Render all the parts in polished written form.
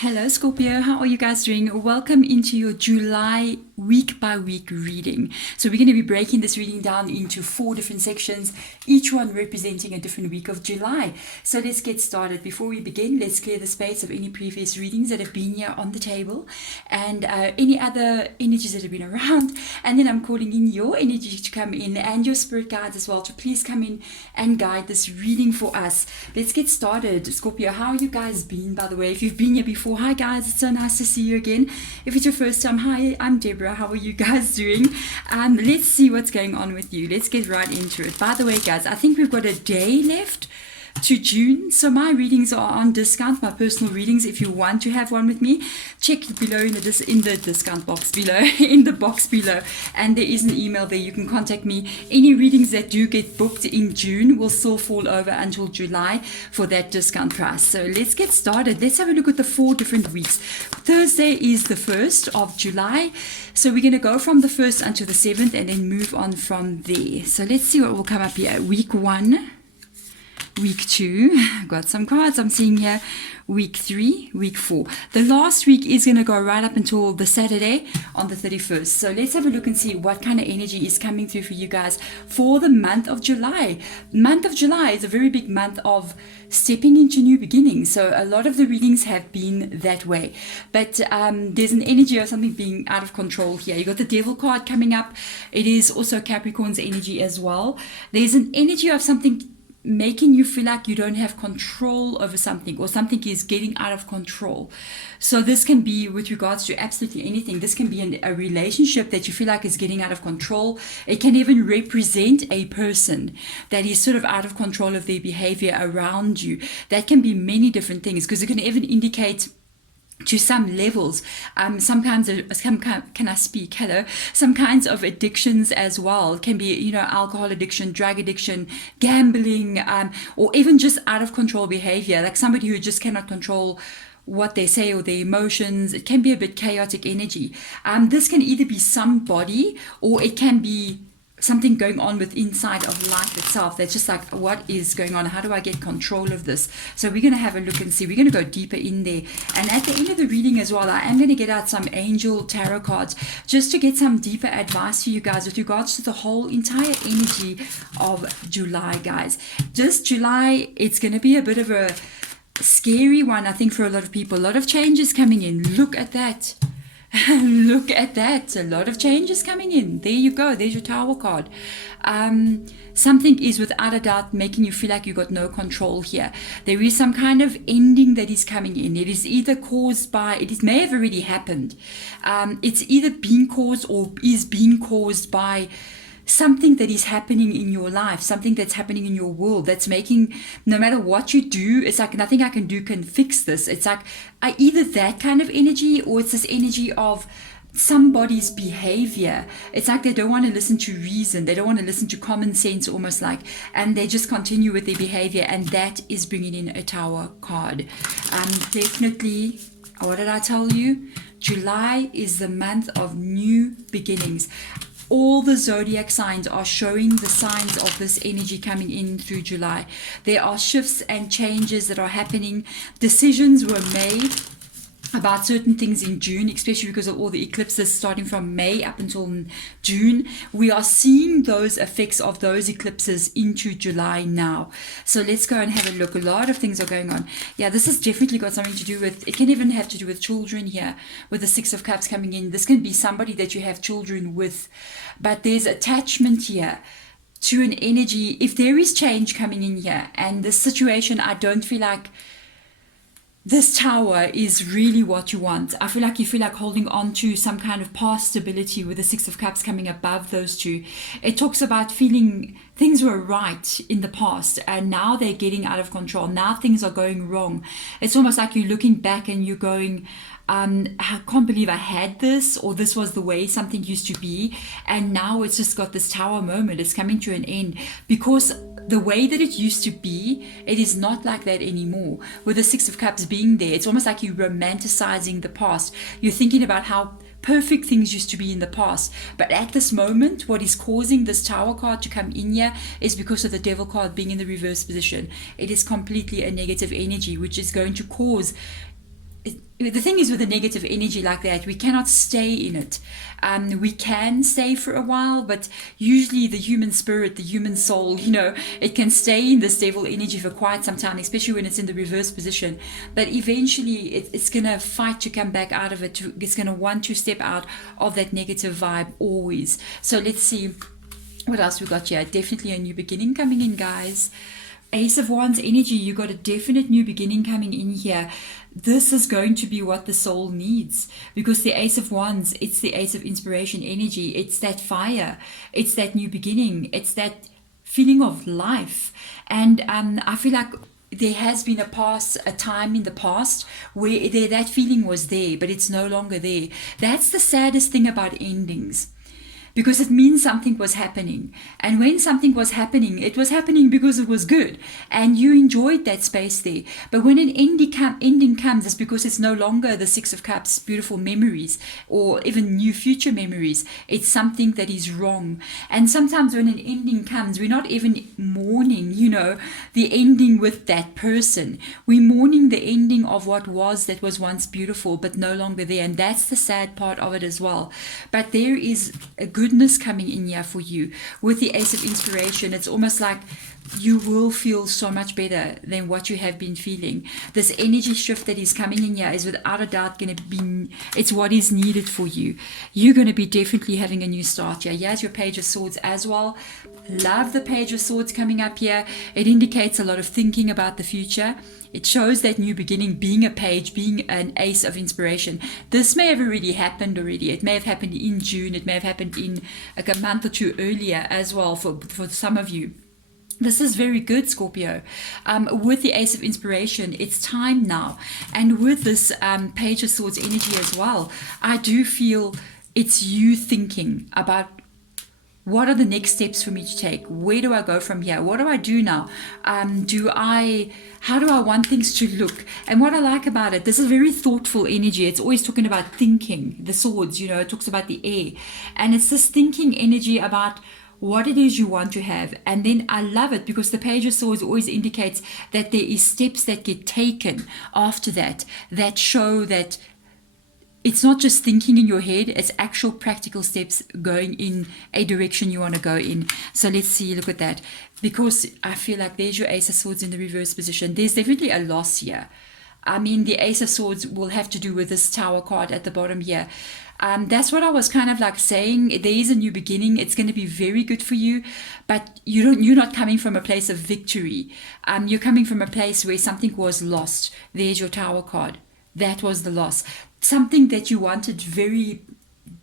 Hello Scorpio, how are you guys doing? Welcome into your July week by week reading. So we're going to be breaking this reading down into 4 different sections, each one representing a different week of July. So let's get started. Before we begin, let's clear the space of any previous readings that have been here on the table and any other energies that have been around. And then I'm calling in your energy to come in and your spirit guides as well to please come in and guide this reading for us. Let's get started. Scorpio, how you guys been, by the way? If you've been here before, hi guys, it's so nice to see you again. If it's your first time, hi, I'm Deborah. How are you guys doing? Let's see what's going on with you. Let's get right into it. By the way, guys, I think we've got a day left to June, so my readings are on discount, my personal readings. If you want to have one with me, check below in the discount box below, in the box below, and there is an email there. You can contact me. Any readings that do get booked in June will still fall over until July for that discount price. So let's get started. Let's have a look at the 4 different weeks. Thursday is the 1st of July, so we're going to go from the 1st until the 7th and then move on from there. So let's see what will come up here. Week 1, Week 2, got some cards I'm seeing here. Week 3, Week 4. The last week is going to go right up until the Saturday on the 31st. So let's have a look and see what kind of energy is coming through for you guys for the month of July. Month of July is a very big month of stepping into new beginnings. So a lot of the readings have been that way. But there's an energy of something being out of control here. You got the Devil card coming up. It is also Capricorn's energy as well. There's an energy of something making you feel like you don't have control over something, or something is getting out of control. So this can be with regards to absolutely anything. This can be a relationship that you feel like is getting out of control. It can even represent a person that is sort of out of control of their behavior around you. That can be many different things, because it can even indicate to some levels, some kinds of, can I speak? Hello. Some kinds of addictions as well. It can be, alcohol addiction, drug addiction, gambling, or even just out of control behavior, like somebody who just cannot control what they say or their emotions. It can be a bit chaotic energy. This can either be somebody, or it can be something going on with inside of life itself that's just like, what is going on? How do I get control of this? So we're going to have a look and see. We're going to go deeper in there. And at the end of the reading as well, I am going to get out some angel tarot cards just to get some deeper advice for you guys with regards to the whole entire energy of July, guys. Just July, it's going to be a bit of a scary one, I think, for a lot of people. A lot of changes coming in. Look at that. Look at that. A lot of changes coming in. There you go. There's your Tower card. Something is without a doubt making you feel like you got no control here. There is some kind of ending that is coming in. It is either caused by, it may have already happened. It's either being caused or is being caused by something that is happening in your life, something that's happening in your world that's making, no matter what you do, it's like nothing I can do can fix this. It's like either that kind of energy, or it's this energy of somebody's behavior. It's like they don't want to listen to reason, they don't want to listen to common sense, almost like, and they just continue with their behavior, and that is bringing in a Tower card. Definitely, what did I tell you? July is the month of new beginnings. All the zodiac signs are showing the signs of this energy coming in through July. There are shifts and changes that are happening. Decisions were made about certain things in June, especially because of all the eclipses starting from May up until June. We are seeing those effects of those eclipses into July now. So let's go and have a look. A lot of things are going on. Yeah, this has definitely got something to do with, it can even have to do with children here, with the 6 of Cups coming in. This can be somebody that you have children with, but there's attachment here to an energy. If there is change coming in here, and this situation, I don't feel like this Tower is really what you want. I feel like you feel like holding on to some kind of past stability with the 6 of Cups coming above those two. It talks about feeling things were right in the past and now they're getting out of control. Now things are going wrong. It's almost like you're looking back and you're going, I can't believe I had this, or this was the way something used to be, and now it's just got this Tower moment. It's coming to an end because the way that it used to be, it is not like that anymore. With the 6 of Cups being there, it's almost like you're romanticizing the past. You're thinking about how perfect things used to be in the past. But at this moment, what is causing this Tower card to come in here is because of the Devil card being in the reverse position. It is completely a negative energy, which is going to cause the thing is with a negative energy like that, we cannot stay in it. We can stay for a while, but usually the human spirit, the human soul, it can stay in this devil energy for quite some time, especially when it's in the reverse position. But eventually it's going to fight to come back out of it. It's going to want to step out of that negative vibe always. So let's see what else we got here. Definitely a new beginning coming in, guys. Ace of Wands energy, you got a definite new beginning coming in here. This is going to be what the soul needs, because the Ace of Wands, it's the Ace of Inspiration energy. It's that fire. It's that new beginning. It's that feeling of life. And I feel like there has been a time in the past where that feeling was there, but it's no longer there. That's the saddest thing about endings, because it means something was happening. And when something was happening, it was happening because it was good. And you enjoyed that space there. But when an ending comes, it's because it's no longer the Six of Cups, beautiful memories, or even new future memories. It's something that is wrong. And sometimes when an ending comes, we're not even mourning, the ending with that person. We're mourning the ending of what was, that was once beautiful, but no longer there. And that's the sad part of it as well. But there is a goodness coming in here for you. With the Ace of Inspiration, it's almost like you will feel so much better than what you have been feeling. This energy shift that is coming in here is without a doubt going to be, it's what is needed for you. You're going to be definitely having a new start here. Here's your Page of Swords as well. Love the Page of Swords coming up here. It indicates a lot of thinking about the future. It shows that new beginning, being a page, being an Ace of Inspiration. This may have already happened already. It may have happened in June. It may have happened in like a month or two earlier as well for some of you. This is very good, Scorpio. With the Ace of Inspiration, it's time now. And with this Page of Swords energy as well, I do feel it's you thinking about, what are the next steps for me to take? Where do I go from here? What do I do now? How do I want things to look? And what I like about it, this is very thoughtful energy. It's always talking about thinking. The swords, it talks about the air. And it's this thinking energy about what it is you want to have. And then I love it because the Page of Swords always indicates that there is steps that get taken after that show that it's not just thinking in your head, it's actual practical steps going in a direction you want to go in. So let's see, look at that. Because I feel like there's your Ace of Swords in the reverse position. There's definitely a loss here. I mean, the Ace of Swords will have to do with this Tower card at the bottom here. That's what I was kind of like saying. There is a new beginning. It's going to be very good for you, but you're not coming from a place of victory. You're coming from a place where something was lost. There's your Tower card. That was the loss. Something that you wanted very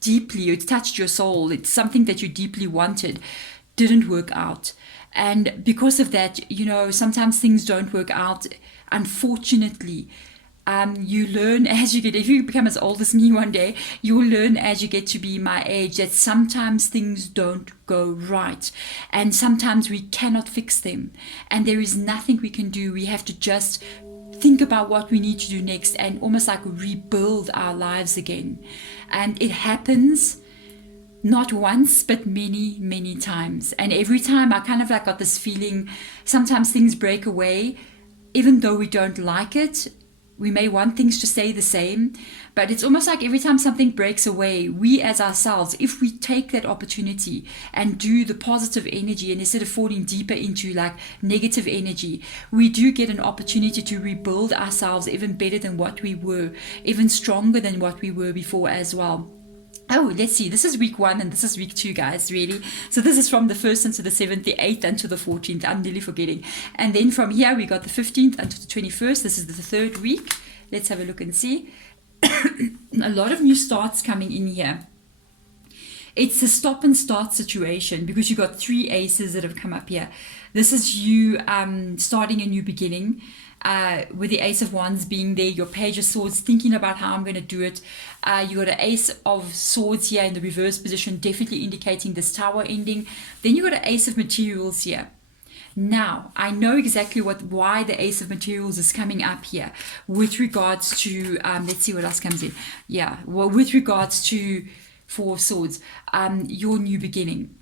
deeply, it touched your soul, it's something that you deeply wanted, didn't work out. And because of that, sometimes things don't work out, unfortunately. You learn as you get, if you become as old as me one day, you'll learn as you get to be my age that sometimes things don't go right. And sometimes we cannot fix them. And there is nothing we can do. We have to just think about what we need to do next and almost like rebuild our lives again. And it happens not once, but many, many times. And every time I kind of like got this feeling, sometimes things break away, even though we don't like it. We may want things to stay the same, but it's almost like every time something breaks away, we as ourselves, if we take that opportunity and do the positive energy, and instead of falling deeper into like negative energy, we do get an opportunity to rebuild ourselves even better than what we were, even stronger than what we were before as well. Oh, let's see. This is week 1 and this is week 2, guys, really. So this is from the 1st until the 7th, the 8th until the 14th. I'm nearly forgetting. And then from here, we got the 15th until the 21st. This is the 3rd week. Let's have a look and see. A lot of new starts coming in here. It's a stop and start situation because you got 3 aces that have come up here. This is you starting a new beginning. With the Ace of Wands being there, your Page of Swords, thinking about how I'm going to do it. You got an Ace of Swords here in the reverse position, definitely indicating this Tower ending. Then you got an Ace of Materials here. Now, I know exactly why the Ace of Materials is coming up here with regards to, let's see what else comes in. Yeah, well, with regards to 4 of Swords, your new beginning.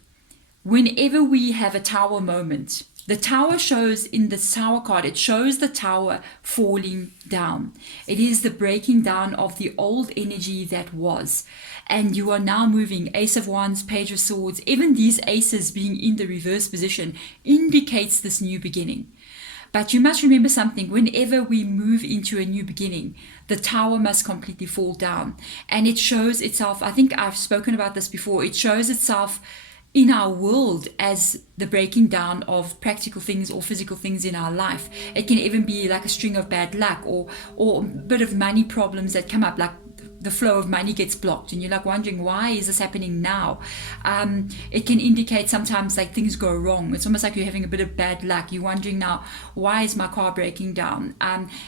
Whenever we have a Tower moment, The tower shows in the tower card, it shows the tower falling down. It is the breaking down of the old energy that was. And you are now moving. Ace of Wands, Page of Swords, even these aces being in the reverse position indicates this new beginning. But you must remember something, whenever we move into a new beginning, the tower must completely fall down. And it shows itself, I think I've spoken about this before, it shows itself in our world as the breaking down of practical things or physical things in our life. It can even be like a string of bad luck or a bit of money problems that come up, like the flow of money gets blocked and you're like wondering, why is this happening now? It can indicate sometimes like things go wrong. It's almost like you're having a bit of bad luck. You're wondering now, why is my car breaking down?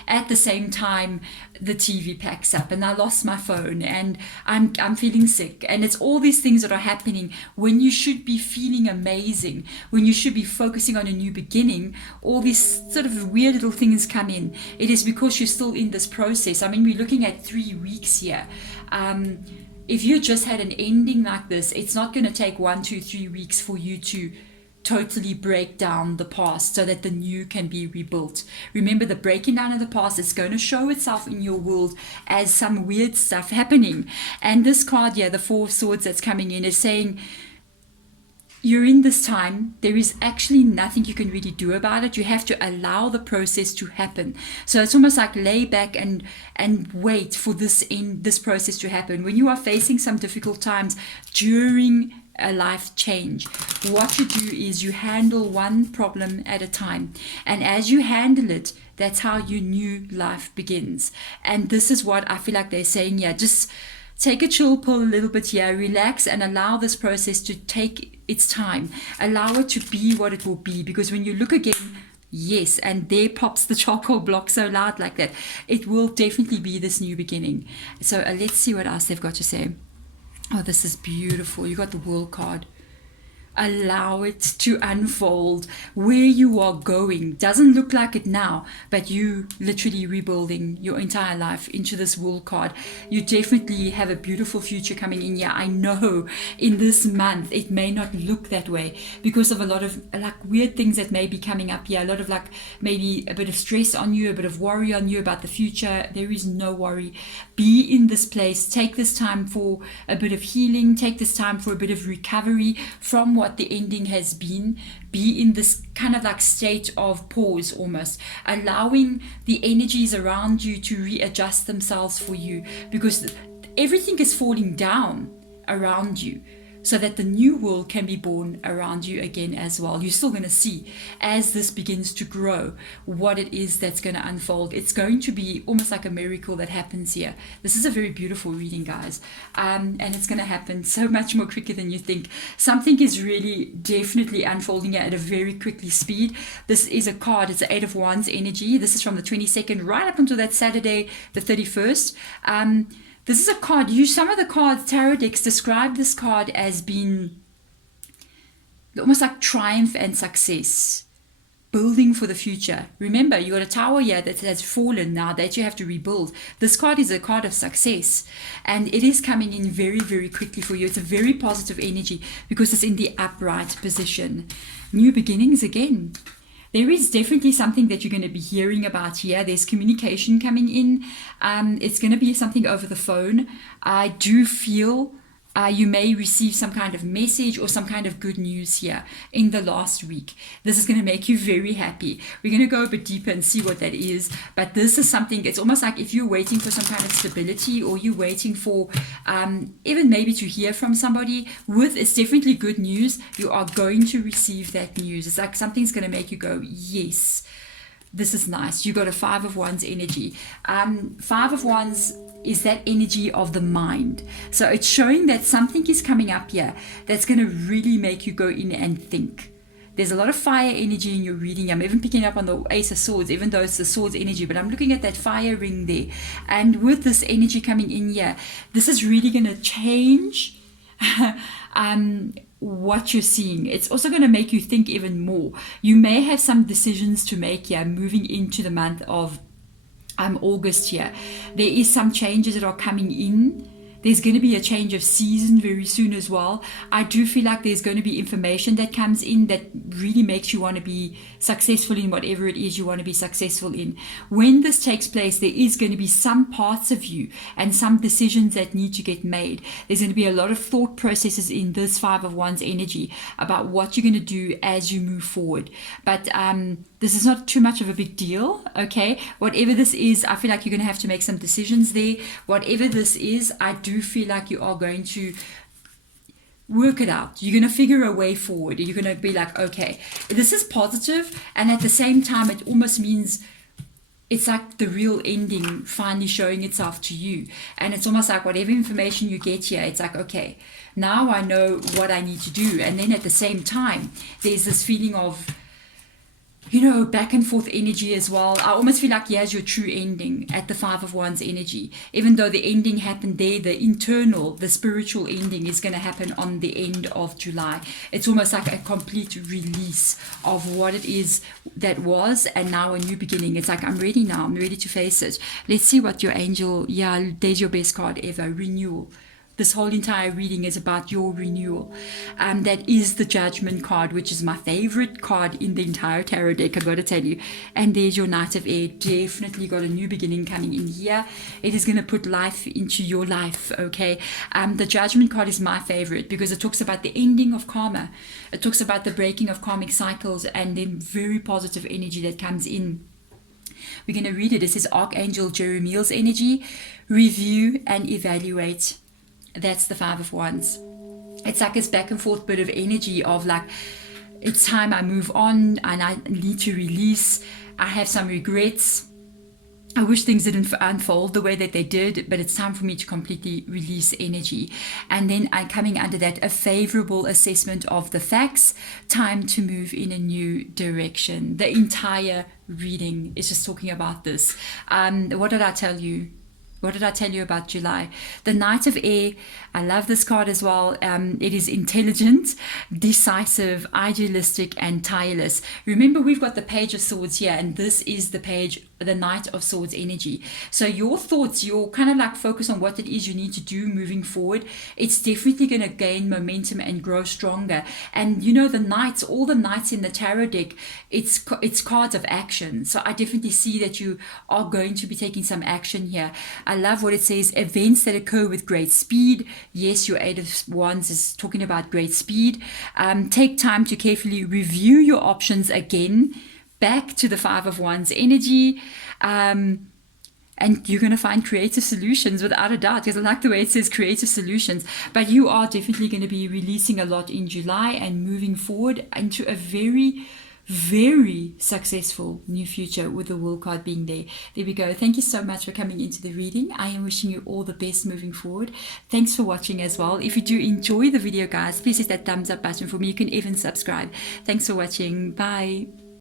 At the same time, the TV packs up and I lost my phone and I'm feeling sick. And it's all these things that are happening when you should be feeling amazing, when you should be focusing on a new beginning. All these sort of weird little things come in. It is because you're still in this process. I mean, we're looking at 3 weeks here. If you just had an ending like this, it's not going to take 1, 2, 3 weeks for you to totally break down the past so that the new can be rebuilt. Remember, the breaking down of the past is going to show itself in your world as some weird stuff happening. And this card here, the Four of Swords that's coming in, is saying you're in this time. There is actually nothing you can really do about it. You have to allow the process to happen. So it's almost like lay back and wait for this process to happen. When you are facing some difficult times during a life change, what you do is you handle one problem at a time. And as you handle it, that's how your new life begins. And this is what I feel like they're saying here. Just take a chill pill a little bit here, relax, and allow this process to take its time. Allow it to be what it will be, because when you look again, yes, and there pops the charcoal block so loud like that, it will definitely be this new beginning. So let's see what else they've got to say. Oh, this is beautiful. You got the World card. Allow it to unfold. Where you are going doesn't look like it now, but you literally rebuilding your entire life into this World card. You definitely have a beautiful future coming in. Yeah, I know in this month it may not look that way because of a lot of like weird things that may be coming up here. A lot of like maybe a bit of stress on you, a bit of worry on you about the future. There is no worry. Be in this place. Take this time for a bit of healing. Take this time for a bit of recovery from what the ending has been. Be in this kind of like state of pause, almost allowing the energies around you to readjust themselves for you, because everything is falling down around you so that the new world can be born around you again as well. You're still going to see, as this begins to grow, what it is that's going to unfold. It's going to be almost like a miracle that happens here. This is a very beautiful reading, guys. And it's going to happen so much more quicker than you think. Something is really definitely unfolding at a very quickly speed. This is a card. It's the 8 of Wands energy. This is from the 22nd right up until that Saturday, the 31st. This is a card. Some of the cards, tarot decks, describe this card as being almost like triumph and success, building for the future. Remember, you got a tower here that has fallen now that you have to rebuild. This card is a card of success, and it is coming in very, very quickly for you. It's a very positive energy because it's in the upright position. New beginnings again. There is definitely something that you're going to be hearing about here. There's communication coming in. It's going to be something over the phone. I do feel you may receive some kind of message or some kind of good news here in the last week. This is going to make you very happy. We're going to go a bit deeper and see what that is. But this is something, it's almost like if you're waiting for some kind of stability, or you're waiting for even maybe to hear from somebody, it's definitely good news. You are going to receive that news. It's like something's going to make you go, yes, this is nice. You got a 5 of Wands energy. 5 of Wands is that energy of the mind. So it's showing that something is coming up here that's going to really make you go in and think. There's a lot of fire energy in your reading. I'm even picking up on the Ace of Swords, even though it's the Swords energy, but I'm looking at that fire ring there. And with this energy coming in here, this is really going to change what you're seeing. It's also going to make you think even more. You may have some decisions to make here moving into the month of August here. There is some changes that are coming in There's going to be a change of season very soon as well. I do feel like there's going to be information that comes in that really makes you want to be successful in whatever it is you want to be successful in. When this takes place, there is going to be some parts of you and some decisions that need to get made. There's going to be a lot of thought processes in this Five of Wands energy about what you're going to do as you move forward. But this is not too much of a big deal, okay? Whatever this is, I feel like you're going to have to make some decisions there. Whatever this is, I do feel like you are going to work it out. You're going to figure a way forward. You're going to be like, okay, this is positive, and at the same time, it almost means it's like the real ending finally showing itself to you. And it's almost like whatever information you get here, it's like, okay, now I know what I need to do. And then at the same time, there's this feeling of, you know, back and forth energy as well. I almost feel like here's your true ending at the Five of Wands energy. Even though the ending happened there, the internal, the spiritual ending is going to happen on the end of July. It's almost like a complete release of what it is that was, and now a new beginning. It's like, I'm ready now. I'm ready to face it. Let's see what your angel, yeah, there's your best card ever, renewal. This whole entire reading is about your renewal. That is the Judgment card, which is my favorite card in the entire tarot deck, I've got to tell you. And there's your Knight of Air. Definitely got a new beginning coming in here. It is going to put life into your life, okay? The Judgment card is my favorite because it talks about the ending of karma. It talks about the breaking of karmic cycles and then very positive energy that comes in. We're going to read it. It says Archangel Jeremiel's energy, review and evaluate. That's the Five of Wands. It's like this back and forth bit of energy of like, it's time I move on and I need to release. I have some regrets. I wish things didn't unfold the way that they did, but it's time for me to completely release energy. And then I'm coming under that, a favorable assessment of the facts, time to move in a new direction. The entire reading is just talking about this. What did I tell you? What did I tell you about July? The Knight of Air, I love this card as well. It is intelligent, decisive, idealistic, and tireless. Remember, we've got the Page of Swords here, and this is the page, the Knight of Swords energy. So your thoughts, you'll kind of like focus on what it is you need to do moving forward. It's definitely going to gain momentum and grow stronger. And you know, the Knights, all the Knights in the tarot deck, it's cards of action. So I definitely see that you are going to be taking some action here. I love what it says, events that occur with great speed. Yes, your Eight of Wands is talking about great speed. Take time to carefully review your options again. Back to the Five of Wands energy. And you're going to find creative solutions without a doubt, because I like the way it says creative solutions. But you are definitely going to be releasing a lot in July and moving forward into a very, very successful new future with the World card being there. There we go. Thank you so much for coming into the reading. I am wishing you all the best moving forward. Thanks for watching as well. If you do enjoy the video, guys, please hit that thumbs up button for me. You can even subscribe. Thanks for watching. Bye.